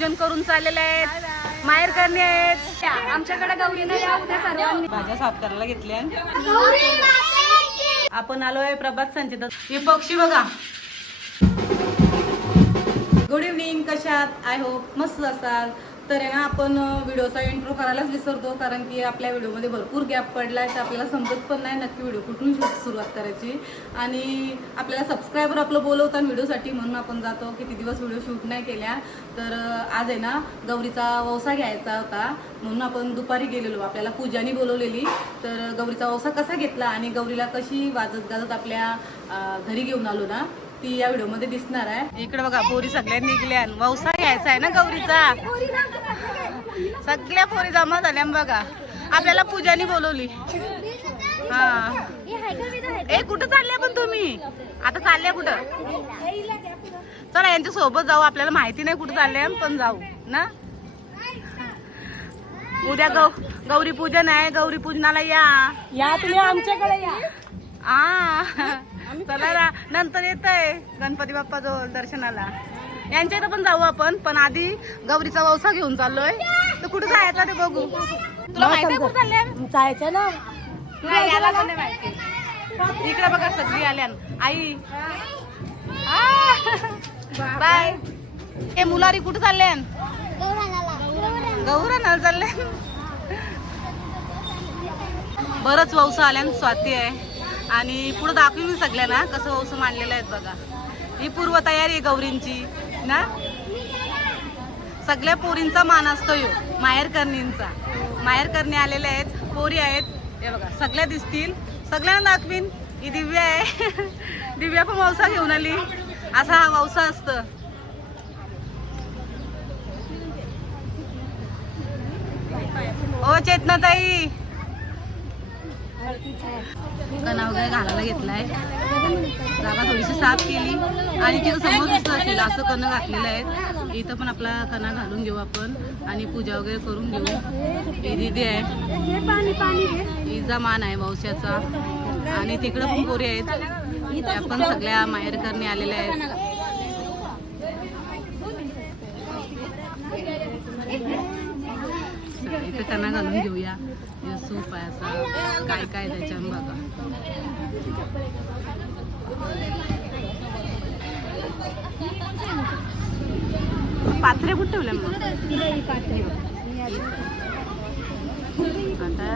पूजन करून चाललेले आहेत. माहेर करणे आहेत. आमच्याकडे उद्या सर्वांनी. भाज्या साफ करायला घेतल्या. आपण आलोय प्रभात संचित. हे पक्षी बघा. गुड इव्हनिंग कशात? आय होप मस्त असाल. तर आहे ना आपण व्हिडिओचा इंट्रो करायलाच विसरतो कारण की आपल्या व्हिडिओमध्ये भरपूर गॅप पडला आहे तर आपल्याला समजत पण नाही नक्की व्हिडिओ कुठून सुरुवात करायची. आणि आपल्याला सबस्क्रायबर आपलं बोलवतात व्हिडिओसाठी म्हणून आपण जातो किती दिवस व्हिडिओ शूट नाही केल्या. तर आज आहे ना गौरीचा वसा घ्यायचा होता म्हणून आपण दुपारी गेलेलो. आपल्याला पूजानी बोलवलेली. तर गौरीचा वसा कसा घेतला आणि गौरीला कशी वाजत गाजत आपल्या घरी घेऊन आलो ना ती या व्हिडिओमध्ये दिसणार आहे. इकडे बघा पोरी सगळ्या निघल्या वौसा घ्यायचा आहे ना गौरीचा? सगळ्या पोरी जमा झाल्या बघा आपल्याला पूजानी बोलवली. हा. ए कुठं चालल्या पण तुम्ही? आता चालल्या कुठं? चला यांच्या सोबत जाऊ. आपल्याला माहिती नाही कुठं चालल्या पण जाऊ ना? उद्या गौ गौरी पूजन आहे. गौरी पूजनाला या. या तुम्ही आमच्याकडे या. आ. चला ना. नंतर येत आहे गणपती बाप्पा जवळ दर्शनाला. यांच्या इथं पण जाऊ आपण पण आधी गौरीचा वौसा घेऊन चाललोय. तर कुठे जायचं ते बघू. तुला माहिती कुठे चालल्या जायचं ना. नाही याला पण नाही माहिती. इकडे बघा सगळी आल्यान. आई. बाय. हे मुलारी कुठे चालल्यान? गौरानाला चालल्यान. बरंच वौसा आल्यान स्वाती आहे. आणि पुढे दाखवी मी सगळ्यांना कसं औसं मांडलेलं आहेत बघा. ही पूर्व तयारी आहे गौरींची ना? सगळ्या पोरींचा मान असतो यो माहेर करणींचा. माहेर करणे आलेले आहेत पोरी आहेत हे बघा सगळ्या दिसतील. सगळ्यांना दाखवीन. ही दिव्या आहे. दिव्या पण मावसा घेऊन आली. असा हा मावसा असतं. ओ चेतनाताई! कणा वगैरे घालायला घेतलाय. जागा थोडीशी साफ केली. आणि तिथं समोर दिसत असेल असं कणं घातलेलं आहे इथं पण आपला कणा घालून घेऊ आपण. आणि पूजा वगैरे करून घेऊ. ही दिदी आहे. हिचा मान आहे मावश्याचा. आणि तिकडं पण पोरी आहेत. त्या पण सगळ्या माहेरकरणी आलेल्या आहेत. इथे त्यांना घालून घेऊया हे सूप आहे असा. काय काय त्याच्यानं बघा. पात्रे कुठे ठेवले मग? आता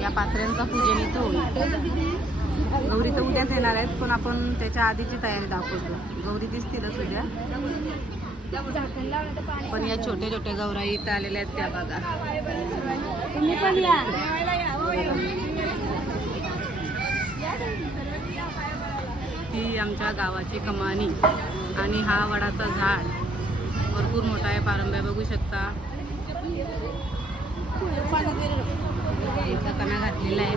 या पात्र्यांचा पूजन इथं होईल. गौरी तर उद्याच येणार आहेत पण आपण त्याच्या आधीची तयारी दाखवतो. गौरी दिसतीलच उद्या. पण या छोट्या छोट्या गौराई इथं आलेल्या आहेत त्या बघा. तुम्ही पण या. ही आमच्या गावाची कमानी आणि हा वडाचा झाड. भरपूर मोठा आहे पारंब्या बघू शकता. इथं कणा घातलेला आहे.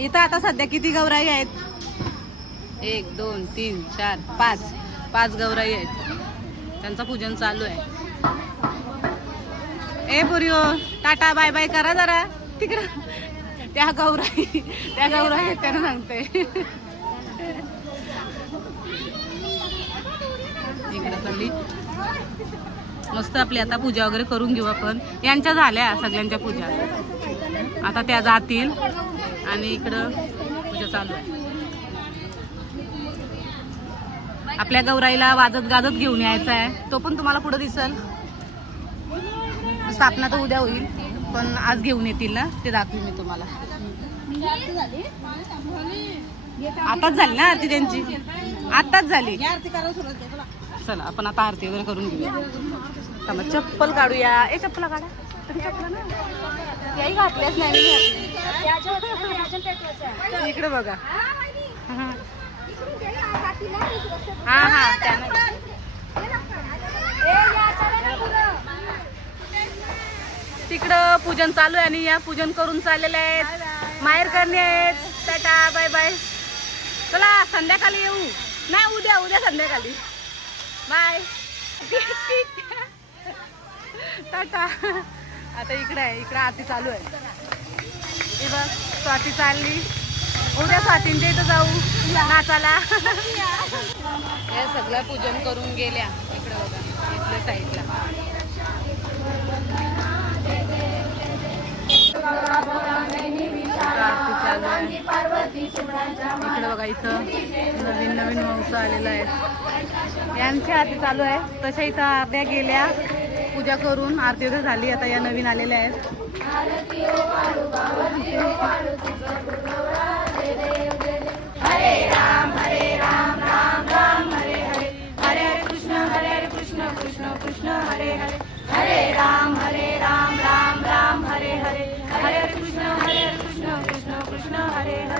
इथं आता सध्या किती गौराई आहेत? एक दोन तीन चार पाच. पाच गौराई आहेत. त्यांचं पूजन चालू आहे. ए पुरिओ टाटा बाय बाय करा जरा. तिकडं. त्या गौराई त्या गौराई आहेत त्यांना सांगते. मस्त आपली आता पूजा वगैरे करून घेऊ आपण. यांच्या झाल्या सगळ्यांच्या पूजा. आता त्या जातील. आणि इकडं पूजा चालू आहे. आपल्या गौराईला वाजत गाजत घेऊन यायचा आहे. तो पण तुम्हाला पुढे दिसल. स्थापना तर उद्या होईल पण आज घेऊन येतील ना ते दाखवी मी तुम्हाला. आताच झाली ना आरती त्यांची? आताच झाली. चला आपण आता आरती वगैरे करून घेऊया. चप्पल काढूया. ए चप्पल काढा. चप्पल ना याही घातल्याच नाही. इकडे बघा. हा हा. तिकडं पूजन चालू आहे आणि या पूजन करून चाललेले आहेत. माहेर करणे आहेत. Tata bye bye. चला संध्याकाळी येऊ. नाही उद्या उद्या संध्याकाळी. बाय. टाटा. आता इकडे आहे इकडे आरती चालू आहे. हे बघ स्वाती चालली. उद्या स्वातींच्या इथं जाऊ नाचाला या सगळं पूजन करून गेल्या इकडे बघा इथल्या साईडला. आरती चालू आहे. इकडे बघा इथं नवीन नवीन माणसं आलेलं आहे यांची आरती चालू आहे. तशा इथं अर्ध्या गेल्या. पूजा करून आरती वगैरे झाली. आता या नवीन आलेल्या आहेत. हरे हरे कृष्ण हरे हरे कृष्ण कृष्ण कृष्ण हरे हरे राम हरे राम राम राम हरे हरे हरे कृष्ण हरे हरे कृष्ण कृष्ण कृष्ण हरे हरे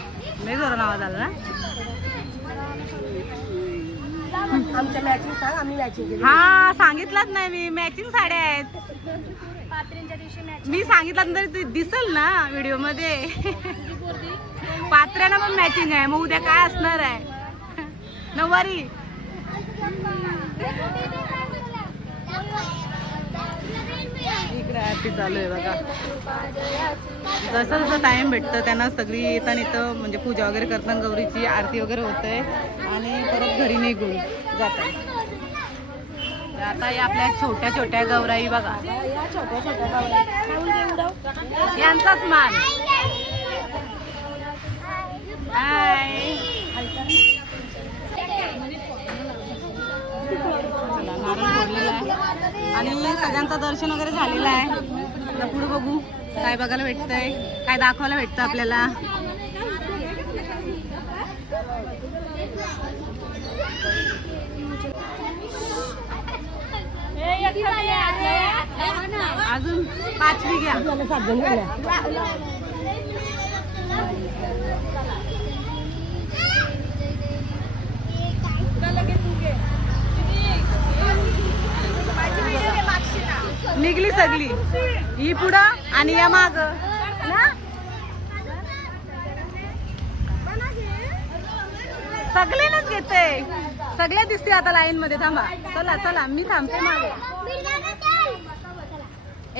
लय जोरान आवाज आला ना? आमच्या मॅचिंग सांग आम्ही मॅचिंग केली. हा सांगितलंच नाही मी. मॅचिंग साड्या आहेत. पात्रींच्या दिवशी मॅच मी सांगितलं तरी ते दिसल ना व्हिडिओमध्ये. पात्र्याला पण मॅचिंग आहे. मग उद्या काय असणार आहे? नऊवारी. इकडे आरती चालू आहे बघा. जसं जसं टाईम भेटतं त्यांना सगळी येताना इथं म्हणजे पूजा वगैरे करताना गौरीची आरती वगैरे होते आणि परत घरी निघून जातात. आता या आपल्या छोट्या छोट्या गौराई बघा. या छोट्या छोट्या यांचाच मान. हाय चला, नारळ फोडलेला आहे आणि सगळ्यांचं दर्शन वगैरे झालेलं आहे. आता पुढे बघू काय बघायला भेटतंय काय दाखवायला भेटतं आपल्याला. अजून पाचवी घ्या. निघली सगळी. ही पुढं आणि या माग. सगळ्यांनाच घेते. सगळ्या दिसते आता लाईन मध्ये. थांबा. चला चला. मी थांबते मागे.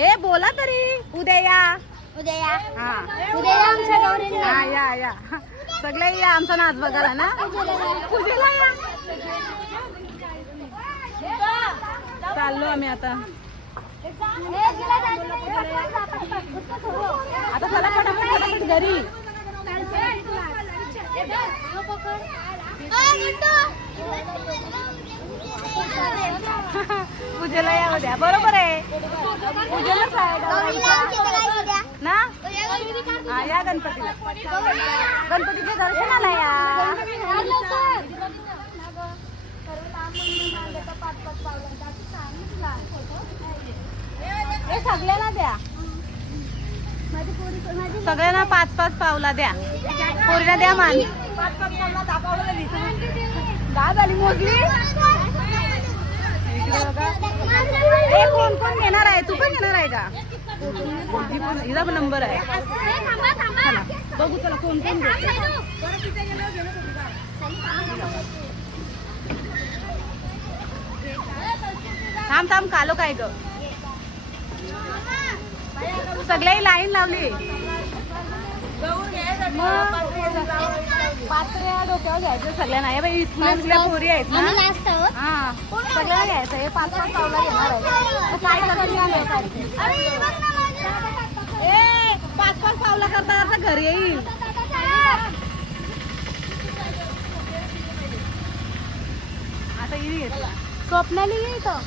ए बोला तरी. उद्या या. उद्या या. हा. उद्या या हा सगळे या आमचा नाच बघायला ना? पूजेला या. चाललो आम्ही आता. आता चला पटापट पटापट घरी. पूजेला या उद्या बरोबर आहे. पूजेलाच आहे ना? हा या गणपतीला. गणपतीच्या दर्शनाला या. हे सगळ्यांना द्या. सगळ्यांना पाच पाच पावला द्या. पोरीला द्या मान. दहा झाली मोजली. कोण कोण घेणार आहे? तू पण घेणार आहे का? हिची पण- नंबर आहे. बघू चला कोण कोण. थांब थांब कालो काय ग? सगळ्याही लाईन लावली. पात्र्या डोक्यावर घ्यायचं सगळ्यांना हे बाई इथल्या इथल्या पोरी आहेत ना. हा सगळ्यांना घ्यायचं. हे पाच पाच पावला घेणार आहे काय करत ए पाच पाच पावला करता करता घरी येईल. आता घेतला स्वप्नाली येतो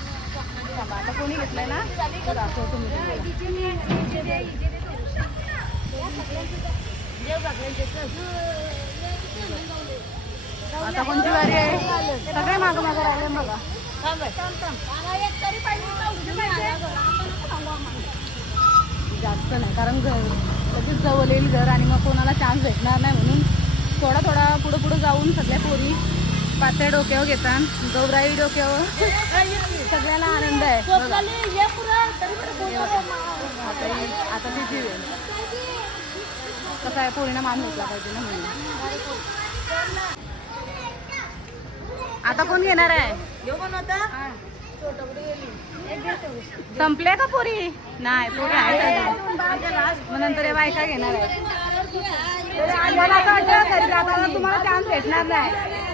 थांबा, आता कोणी घेतलाय ना? दाखवतो मी आता कोणती वारी आहे? सगळे मागं मागं राहिले बघा. जास्त नाही कारण घर लगेच जवळ येईल घर आणि मग कोणाला चान्स भेटणार नाही म्हणून थोडा थोडा पुढं पुढं जाऊन सगळ्या पोरी पातळ डोक्यावर घेतात गौराई डोक्यावर. सगळ्याला आनंद आहे. आता कसं आहे? पोरीना मान घेतला पाहिजे ना म्हणून. आता कोण घेणार आहे? संपले का पोरी? नाही पोरी. मग नंतर या बायका घेणार आहे तुम्हाला चान्स भेटणार नाही.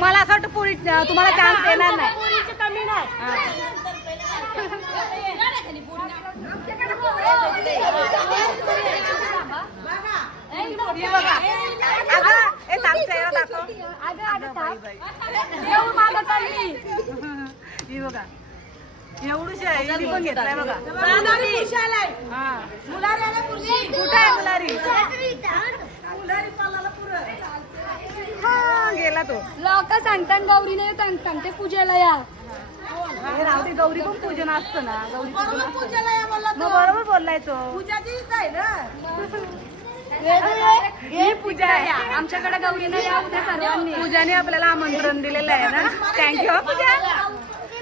मला असं वाटतं पोरी तुम्हाला चान्स देणार नाही. हा. ही बघा. अगं ए थांबच्या याला दाखव. अगं, बाई, बाई. ही बघा. एवढूशी आहे हिने पण घेतलाय बघा. हा कुठं आहे मुलारी हा गेला तो. लोक सांगतात गौरी नाही सांग- सांगते पूजेला या. हे राहू दे, गौरी पण पूजन असतं ना. गौरी पूजन असतं. मग बरोबर बोललाय तो. ही पूजा आहे. आमच्याकडे गौरीला या उद्या सर्वांनी. पूजाने आपल्याला आमंत्रण दिलेलं आहे ना. Thank you Pooja.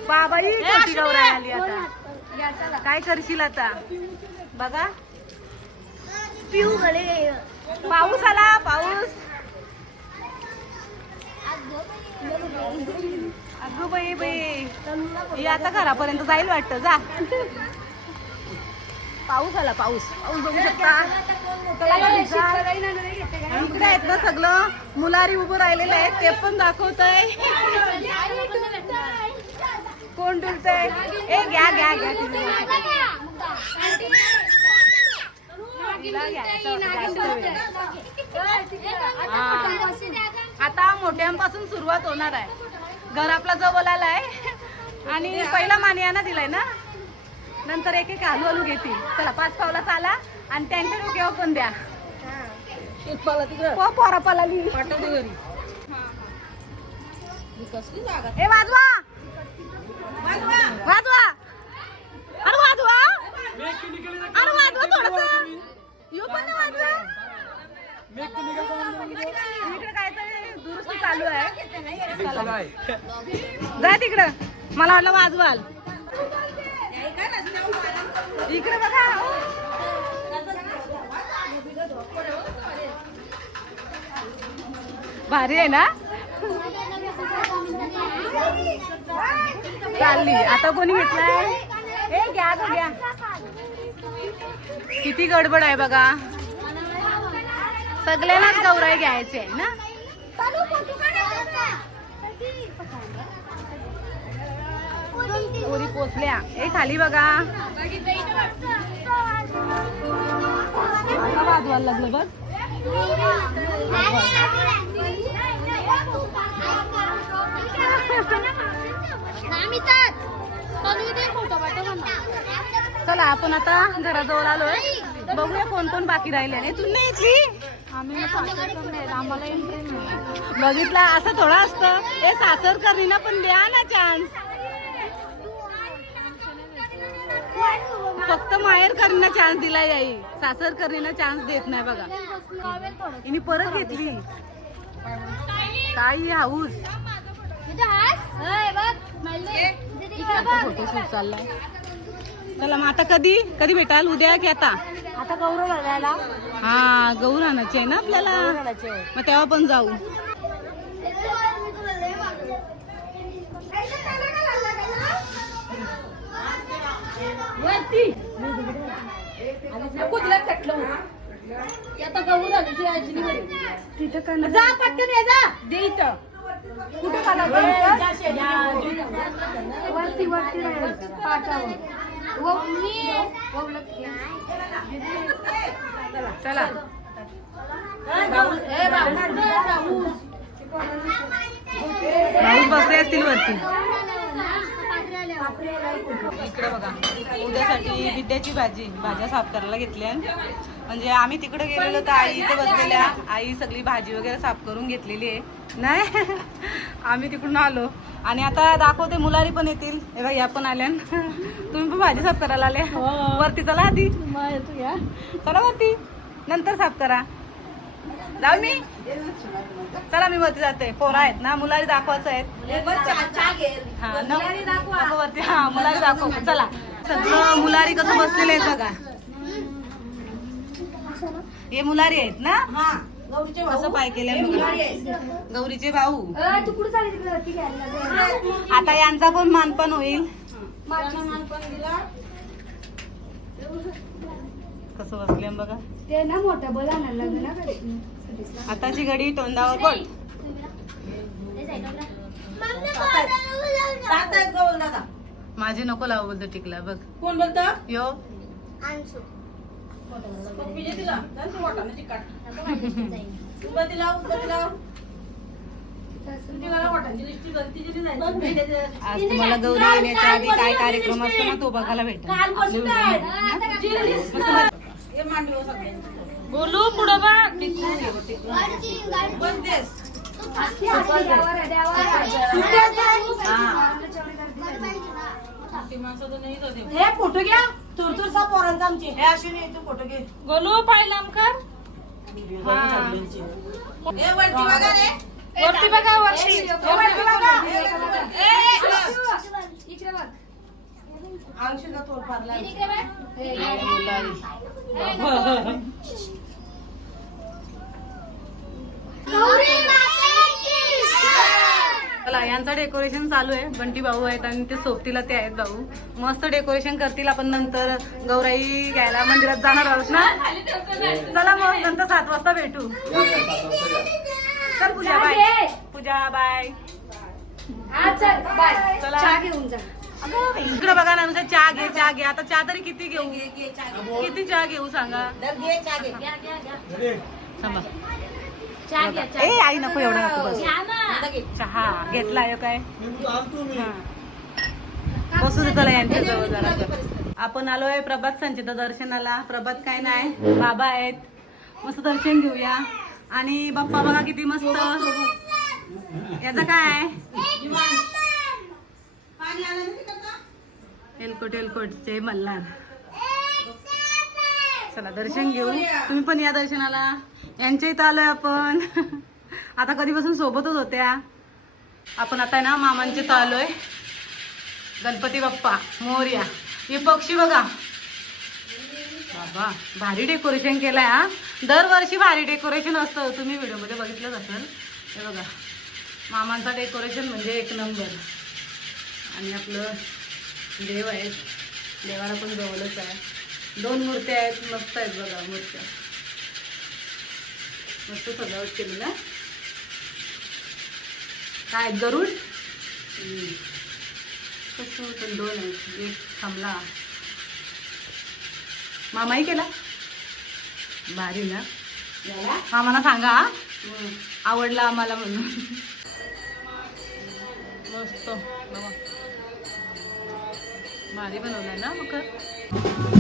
बाबा ही छोटी गौराई आली आता? काय करशील आता? बघा. पाऊस आला पाऊस. अगं बाई बाई. आता घरापर्यंत जाईल वाटतं. जा. पाऊस आला पाऊस. पाऊस बघू शकता. इकडे आहेत ना सगळं. मुलारी उभं राहिलेलं आहे. ते पण दाखवत आहे कोण डुलतंय ए घ्या घ्या घ्या तुम्ही. आता मोठ्यांपासून सुरुवात होणार आहे. घर आपला जवळ आलाय आणि पहिला मानियाना दिलाय ना? नंतर एक एक हलू हलू घेतील. चला पाच पावला चाला आणि त्यांच्या डोक्यावर पण द्या. प- पोरा पलाली ए वाजवा! वाजवा! अरे वाजवा! अरे वाजवा थोडस. येऊ पण वाजवा. इकडे काहीतरी दुरुस्ती चालू आहे. जा तिकडं. मला वाटलं वाजवाल. इकडे बघा. भारी आहे ना? चालली. आता कोणी घेतलाय ए घ्या गं, घ्या. किती गडबड आहे बघा. सगळ्यांनाच गौराई घ्यायचे आहे ना? पोरी पोचल्या. ए खाली बघा. आता वाजवायला लागलं बघ चला आपण आता घराजवळ आलोय. बघूया कोण कोण बाकी राहिले. नाही तू नाही इथली? बघितला असं थोडं असतं. ए सासर करीना पण द्या ना चान्स फक्त माहेर करीना चान्स दिला याई सासर करीना चान्स देत नाही बघा. हिने परत घेतली. काही हाऊस. फोटोशूट चाललाय. चला मग आता कधी? कधी भेटाल? उद्या की आता? आता गौरव हा गौर आणायची आहे ना आपल्याला? मग तेव्हा पण जाऊ. तिथं का जा पटकन ये जा. दे इथं. कुठे वरती वरती राहील पाटावर चला. भाऊच बसले असतील वरती. इकडे बघा. उद्यासाठी विद्याची भाजी भाज्या साफ करायला घेतल्या म्हणजे आम्ही तिकडे गेलेलो तर आई इथे बसलेल्या आई सगळी भाजी वगैरे साफ करून घेतलेली आहे. नाही? आम्ही तिकडून आलो. आणि आता दाखवते मुलारी पण येतील. हे बघा या पण आल्या तुम्ही पण भाजी साफ करायला आले. वरती चला आधी. चला वरती. नंतर साफ करा. जाऊ मी? चला मी वरती जाते. पोरं आहेत ना मुलारी दाखवायचं आहेत हा न- नको वरती. हा मुलारी दाखव. चला. सगळं मुलारी कसं बसलेले आहेत बघा. हे मुलारी आहेत ना? कसं पाय बघा गौरीचे भाऊ. तू कुठे चालली तिकडे? वरती घ्यायला आता यांचा पण मानपण होईल. कसं बसले बघा. ते ना मोठा बल आणायला लागलं ना घरी. आताची घडी तोंडावर पड माझे नको लावू बोलतो टिकला बघ. कोण बोलत? यो. आज तुम्हाला गौरी येण्याच्या आधी काय कार्यक्रम असतो ना तो बघायला भेटेल व्हिडिओमध्ये. बोलू पुढं बा. हे. फोटो घ्या. तुरतुर सा पोरांचा आमचे. हे अशी नाही तू फोटो घे. गोलू पाय लांब कर हे. वरती बघा रे. वरती बघा वरती. वरती बघा. इकडे बघ. अंशुला तोड पारला चला यांचं डेकोरेशन चालू आहे. बंटी भाऊ आहेत आणि ते सोबतीला ते आहेत भाऊ. मस्त डेकोरेशन करतील आपण नंतर. गौराई घ्यायला मंदिरात जाणार आहोत ना? चला मग नंतर सात वाजता भेटू. चल पूजा बाय. पूजा बाय. चल, बाय. चला. चहा घेऊन जा. इकडे बघा ना चहा घे चहा घे. आता चहा तरी किती घेऊ? किती चहा घेऊ सांगा? थांबा. ए आई नको एवढा नको बस. चहा घेतला आहे काय? हा. बसू चला यांच्या जवळ जरा आपण आलोय प्रभात संचिता दर्शनाला. प्रभात काय नाही बाबा आहेत. मस्त दर्शन घेऊया. आणि बाप्पा बघा किती मस्त. याचा काय एलकोट एलकोट जय मल्हार. चला दर्शन घेऊ तुम्ही पण या दर्शनाला. यांच्या इथं आलोय आपण. आता कधीपासून सोबतच होत्या. आपण आता ना मामांच्या इथं आलोय. गणपती बाप्पा मोर्या. हे पक्षी बघा. बाबा भारी डेकोरेशन केलंय हा. दरवर्षी भारी डेकोरेशन असतं. तुम्ही व्हिडिओमध्ये बघितलंच असेल. हे बघा. मामांचा डेकोरेशन म्हणजे एक नंबर. आणि आपलं देव आहेत. देवाला पण जवळच आहे. दोन मूर्त्या आहेत मस्त आहेत बघा मूर्त्या. मस्त सजावट केली ना काय गरुड. कसं होतं दोन आहेत. एक थांबला. मामाही केला? भारी ना. मामाला सांगा. आवडला आम्हाला म्हणून. मस्त. भारी बनवलं ना मग?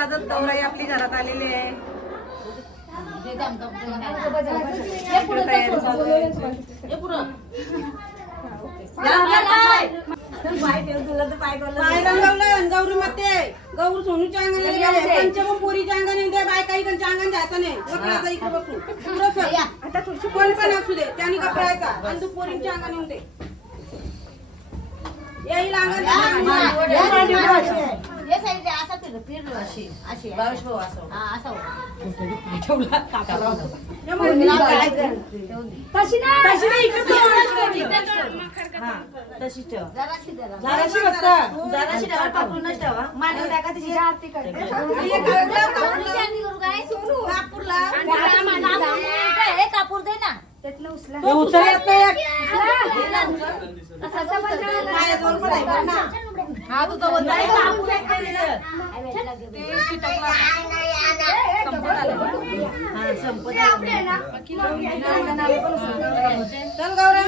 वाजत गौराई आपली घरात आलेली आहे तयारी चालू आहे. गौरी मध्ये गौर सोनूच्या अंगाने गेले पंचम पोरीच्या अंगाने दे बायका इकडच्या अंगाने जायचं नाही वकिलाचा इकडे बसून पुढं आता थोडीशी कोण पण असू दे त्याने कपडायचा आणि तू पोरींच्या अंगाने येऊ दे येईल अंगाने तशी नाही. जराशी फक्त जराशी डबा टाकूनच ठेवा. मांडीवर टाका तिची. कापूर दे ना. त्यातनं उचला. उचल येत नाही. एक. असा पण पायाजवळ पडायचं ना. हा तुझा वंदा आहे का? ते चिटकला संपत आलं चल गौरी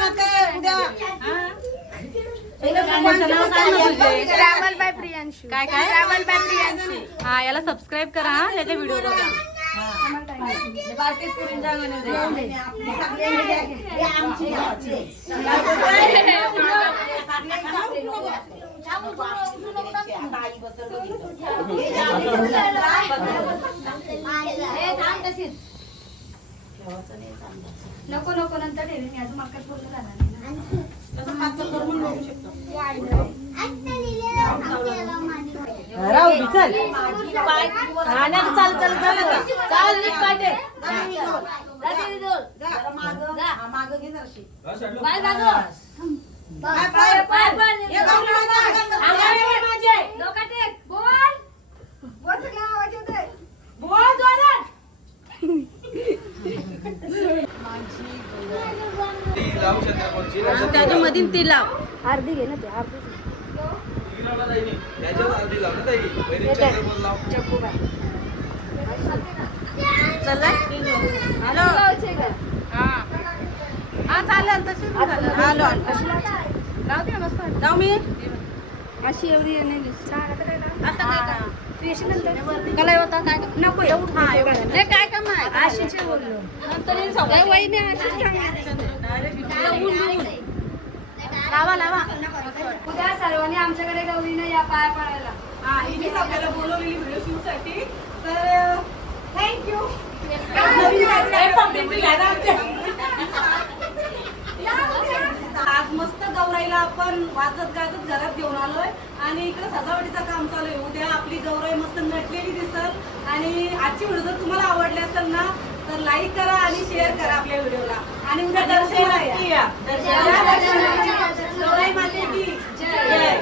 उद्या. काय ना तुझे? Travel by Priyanshu. काय काय? Travel by Priyanshu. हा याला सबस्क्राईब करा हा त्याच्या व्हिडिओ बघा. नको नको नंतर ठेवीन मी अजून मका पूर्ण झाला नाही ना. मागचं करून बघू शकतो. राहू दे, चल. हा, चल, चल, चल. चल, नीट. त्याच्या मधील ती लाव. अर्धी घे ना ते अर्धी. हॅलो. हा. चालेल तशीच चालेल. हॅलो. लावते ना मस्त लाव मी? अशी एवढी नाही. आता काय काम? होता काय? नको हा नाही. काय आहे? आशीचे बोललो. नंतर येईल सगळं. वहिनी आशीष सांगितलं. लावा लावा. उद्या सर्वांनी आमच्याकडे गौरीनं या पाया पडायला. हा, हिनेच आपल्याला बोलवलेली व्हिडिओ शूटसाठी. तर थँक्यू आज मस्त गौराईला आपण वाजत गाजत घरात घेऊन आलोय. आणि इकडे सजावटीचं काम चालू आहे. उद्या आपली गौराई मस्त नटलेली दिसल. आणि आजची व्हिडिओ जर तुम्हाला आवडली असेल ना तर लाईक करा आणि शेअर करा आपल्या व्हिडिओला. आणि उद्या दर्शनाला या. या. दर्शनाला. गौराई मातेची. जय.